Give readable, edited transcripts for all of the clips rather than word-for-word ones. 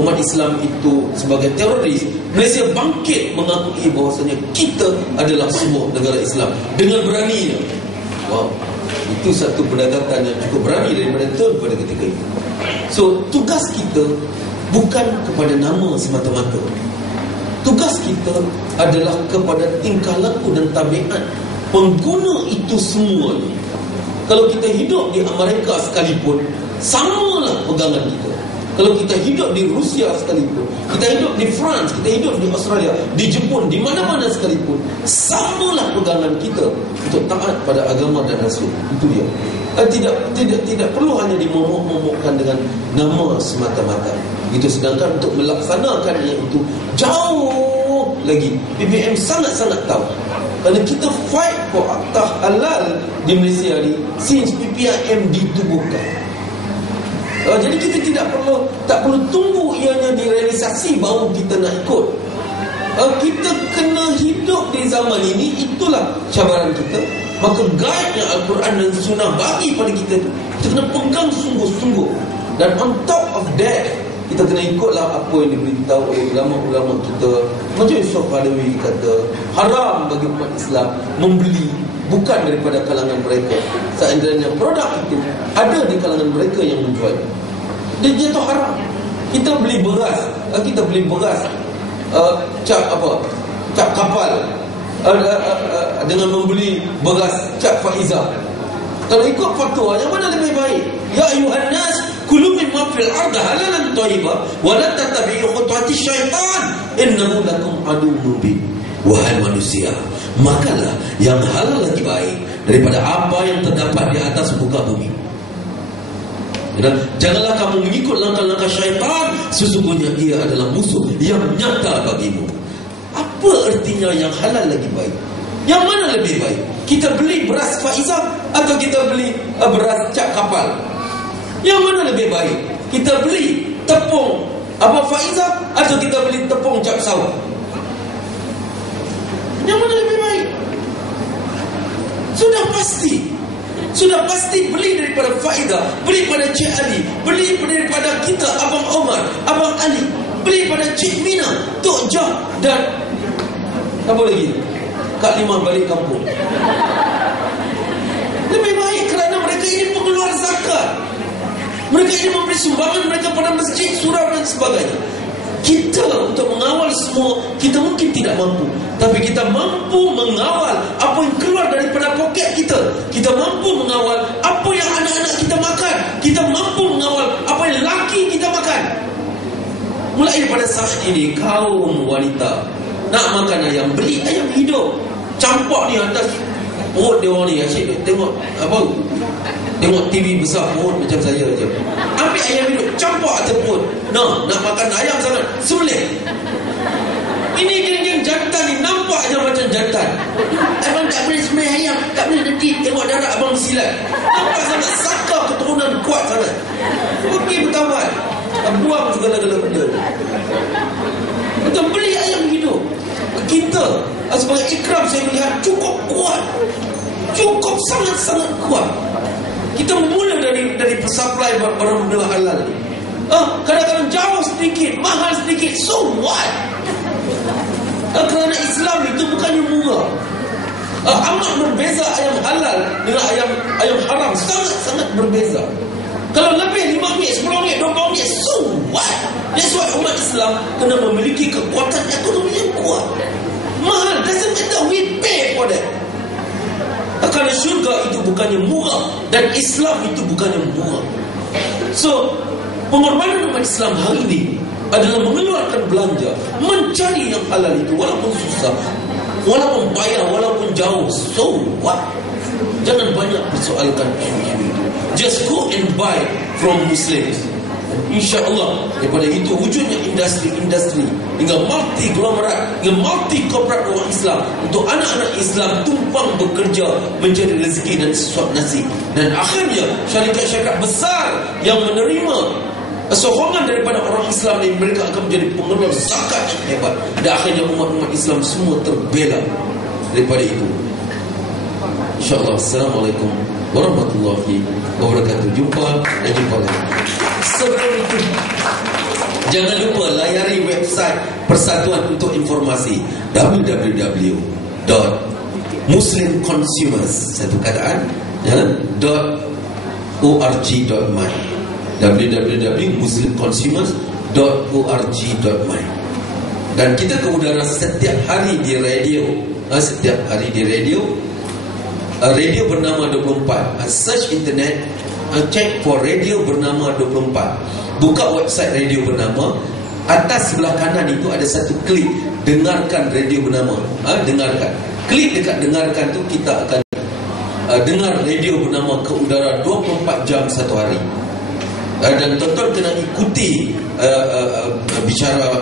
umat Islam itu sebagai teroris, Malaysia bangkit mengakui bahawasanya kita adalah semua negara Islam dengan beraninya. Wow, itu satu pendekatan yang cukup berani daripada Tun pada ketika itu. So tugas kita bukan kepada nama semata-mata. Tugas kita adalah kepada tingkah laku dan tabiat pengguna itu semuanya. Kalau kita hidup di Amerika sekalipun, samalah pegangan kita. Kalau kita hidup di Rusia sekalipun, kita hidup di France, kita hidup di Australia, di Jepun, di mana-mana sekalipun, samalah pegangan kita untuk taat pada agama dan rasul. Itu dia. Tidak perlu hanya dimomok-momokkan dengan nama semata-mata. Itu sedangkan untuk melaksanakannya itu jauh lagi. PPM sangat-sangat tahu. Kerana kita fight for akta halal di Malaysia ni since PPIM ditubuhkan. Jadi kita tak perlu tunggu ianya direalisasi baru kita nak ikut. Kita kena hidup di zaman ini, itulah cabaran kita. Maka guide yang Al-Quran dan Sunnah bagi pada kita kena pegang sungguh-sungguh. Dan on top of that, kita kena ikutlah apa yang diberitahu oleh ulama-ulama kita. Macam Yusuf Hadawi kata, haram bagi umat Islam membeli bukan daripada kalangan mereka. Seandainya produk itu ada di kalangan mereka yang menjual, dia jatuh haram. Kita beli beras, cap kapal dengan membeli beras cap Faiza. Kalau ikut fatwa, yang mana lebih baik? Ya ayuhan nas, kulu mimma fil ardh halalan thayyiban wa la tattabi'u khutuwati syaitan innahu lakum aduwwun mubin. Wahai manusia, makalah yang halal lagi baik daripada apa yang terdapat di atas muka bumi. Dan janganlah kamu mengikut langkah-langkah syaitan, sesungguhnya ia adalah musuh yang nyata bagimu. Apa artinya yang halal lagi baik? Yang mana lebih baik? Kita beli beras Faiza atau kita beli beras cap kapal? Yang mana lebih baik? Kita beli tepung Faiza atau kita beli tepung cap sawit? Yang mana lebih baik? Sudah pasti beli daripada Faiza, beli pada Cik Ali, beli daripada kita Abang Omar, Abang Ali, beli pada Cik Mina, Tok Jah dan apa lagi? Kak Limah balik kampung. Lebih baik kerana mereka ini pengeluar zakat. Mereka ini memberi sumbangan mereka pada masjid, surau dan sebagainya. Kita untuk mengawal semua, kita mungkin tidak mampu, tapi kita mampu mengawal apa yang keluar daripada poket kita. Kita mampu mengawal apa yang anak-anak kita makan. Kita mampu mengawal apa yang laki kita makan. Mulai pada saat ini, kaum wanita nak makan ayam, beli ayam hidup, campak ni atas perut dia orang ni. Asyik tengok tengok TV besar, perut macam saya je. Ambil ayam hidup, campak atas perut. Nak makan ayam sangat, sembelih. Ini geng-geng jantan ni nampak je macam jantan. Abang tak boleh sembelih ayam, tak boleh nanti tengok darah abang bersilat. Nampak sangat sakar, keturunan kuat sangat. Pergi bertawar, buang segala-gala benda. Kita beli ayam hidup. Kita sebagai ikram, saya melihat cukup kuat, cukup sangat-sangat kuat. Kita mula dari supply barang benda halal. Kadang-kadang jauh sedikit, mahal sedikit, so what? Kerana Islam itu bukannya murah. Amat berbeza ayam halal dengan ayam haram, sangat-sangat berbeza. Kalau lebih RM5, RM10, RM20, so what? That's why umat Islam kena memiliki kekuatan ekonomi yang kuat. Mahal, doesn't matter, we pay for that. Kerana syurga itu bukannya murah dan Islam itu bukannya murah. So, pengorbanan umat Islam hari ini adalah mengeluarkan belanja, mencari yang halal itu walaupun susah, walaupun payah, walaupun jauh. So what? Jangan banyak persoalkan isu-isu itu. Just go and buy from Muslims. InsyaAllah daripada itu wujudnya industri hingga multi-glomerat, hingga multi-corporate orang Islam untuk anak-anak Islam tumpang bekerja mencari rezeki dan sesuap nasib. Dan akhirnya syarikat-syarikat besar yang menerima sokongan daripada orang Islam ini, mereka akan menjadi pengeluar zakat yang hebat. Dan akhirnya umat-umat Islam semua terbela daripada itu. InsyaAllah. Assalamualaikum warahmatullahi wabarakatuh. Jumpa dan jumpa lagi. Sebelum itu Jangan lupa layari website Persatuan untuk Informasi www.muslimconsumers satu kataan .org.my www.muslimconsumers.org.my. Dan kita ke udara setiap hari di radio. Setiap hari di radio. Radio Bernama 24. Search internet, check for Radio Bernama 24. Buka website Radio Bernama. Atas sebelah kanan itu ada satu klik dengarkan Radio Bernama. Dengarkan. Klik dekat dengarkan tu, kita akan dengar Radio Bernama ke udara 24 jam satu hari. Dan tuan-tuan kena ikuti bicara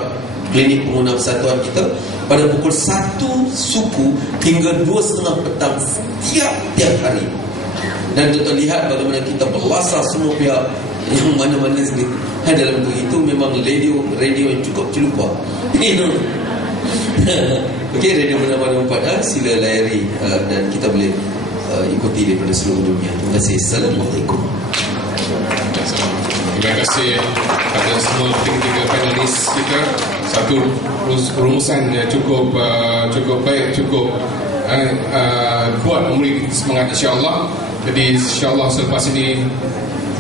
klinik pengguna persatuan kita pada pukul 1 suku hingga 2:30 petang tiap hari. Dan tuan-tuan lihat bagaimana kita berlasar semua pihak yang mana-mana sendiri. Dalam itu memang radio yang cukup celupa. Okey, Radio Bernama 24, sila layari dan kita boleh ikuti daripada seluruh dunia. Terima kasih. Assalamualaikum. Terima kasih kepada semua tiga panelis kita. Satu rumusan yang cukup baik, cukup kuat memberi semangat, insya-Allah. Jadi insya-Allah selepas ini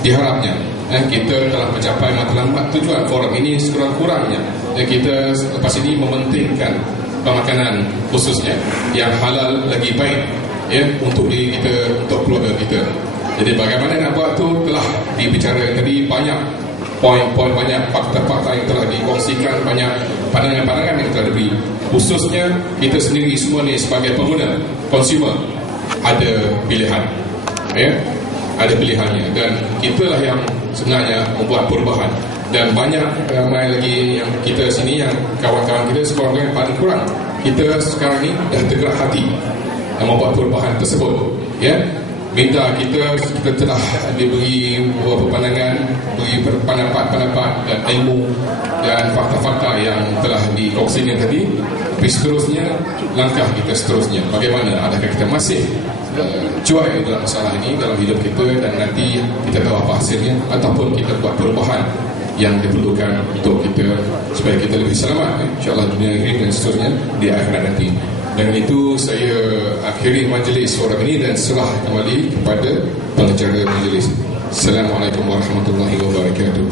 diharapnya kita telah mencapai matlamat tujuan forum ini sekurang-kurangnya. Kita selepas ini mementingkan pemakanan khususnya yang halal lagi baik untuk diri kita, untuk keluarga kita. Jadi bagaimana nak buat tu telah dibicarakan tadi, banyak poin-poin, banyak fakta-fakta yang telah dikongsikan, banyak pandangan-pandangan yang telah diberi. Khususnya kita sendiri semua ni sebagai pengguna, consumer, ada pilihan, ada pilihannya, dan kitalah yang sebenarnya membuat perubahan. Dan banyak ramai lagi yang kita sini, yang kawan-kawan kita sekurang-kurangnya paling kurang kita sekarang ni dah tergerak hati membuat perubahan tersebut. Minta kita telah diberi beberapa pandangan, beri pendapat-pendapat dan ilmu dan fakta-fakta yang telah dikongsikan tadi. Tapi seterusnya, langkah kita seterusnya, bagaimana? Adakah kita masih cuai dalam masalah ini dalam hidup kita, dan nanti kita tahu apa hasilnya, ataupun kita buat perubahan yang diperlukan untuk kita supaya kita lebih selamat, insya-Allah, dunia ini dan seterusnya di akhirat nanti. Dan itu saya akhiri majlis forum ini dan serah kembali kepada pengacara majlis. Assalamualaikum warahmatullahi wabarakatuh.